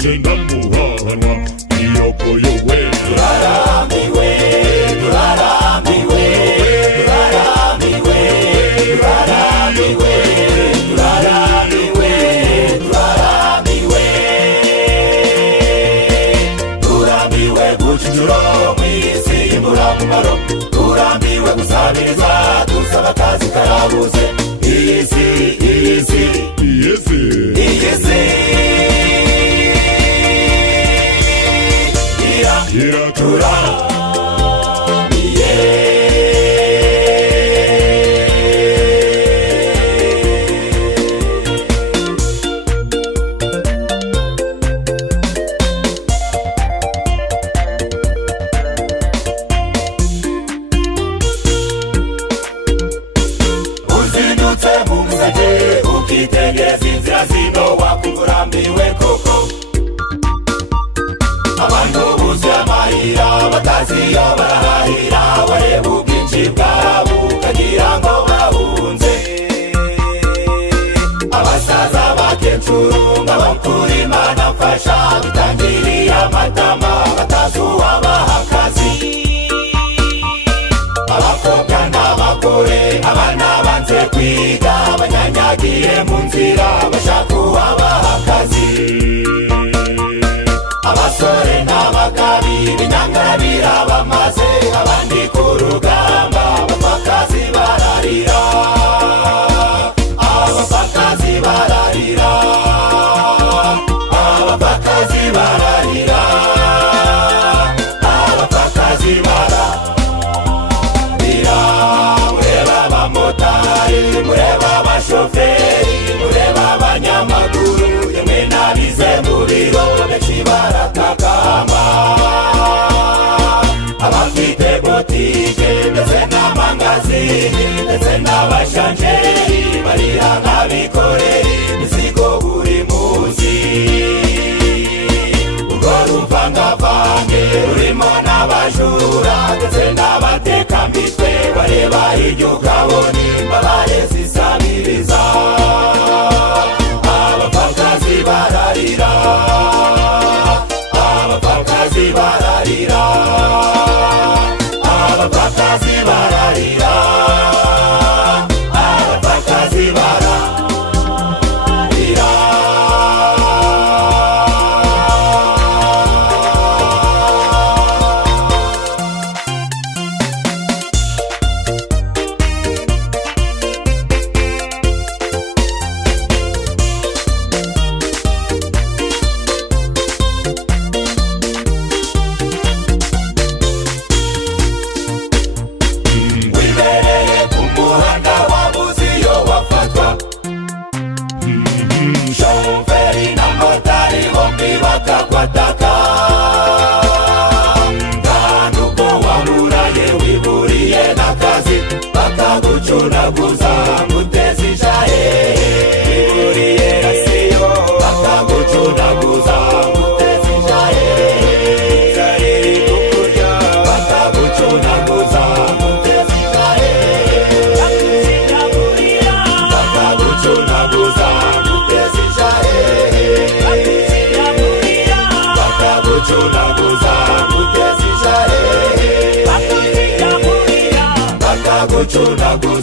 uje ndamuhahanwa iyokoyowe. Turarambiwe, turarambiwe, turarambiwe, turarambiwe, turarambiwe, turarambiwe, turambiwe gucicuro mw'isi y'imburamumaro, turambiwe gusabiriza dusaba akazi karabuze. Iyi si iraturamiye. Uzindutse mu museke ukitegereza inzira zino wakumva urambiwe koko. Abantu buzuye amarira batazi iyo barahahira, wareba ubwinshi bwabo ukagira ngo bahunze. Abasaza bakecuru ng'abakuru Imana mfasha bitangiriye amatama batazi uwabaha akazi. Abakobwa n'abagore abana banze kwiga banyanyagiye mu nzira bashaka uwabaha akazi. Abasore n'abagabi b'inyangara birabamaze, abandi ku rugamba abapfakazi bararira, abapfakazi bararira, abapfakazi bararira, abapfakazi bararira. Mureba abamotari, mureba abashoferi, mureba abanyamaguru, yemwe n'abize mu biro benshi baratakamba. Abafite botike ndetse n'amangazini ndetse n'abashanjeri barira nk'abikorera imizigo buri munsi. Urwo ruvangavange rurimo n'abajura ndetse n'abatekamitwe bareba hirya ukabona imbabare zisabiriza. Abapfakazi bararira, abapfakazi bararira, abapfakazi bararira, abapfakazi bararira. Wibereye ku muhanda wabuze iyo wafatwa, shoferi na motari bombi bakakwataka. Kandi ubwo waburaye wiburiye n'akazi bakagucunaguza nguteze ijahe. Wiburiye rasiyo bakagucunaguza nguteze ijahe. Zariri kukurya bakagucunaguza nguteze ijahe. Bakagucunaguza nguteze ijahe. Bakagucunaguza nguteze ijahe. Bakagucunaguza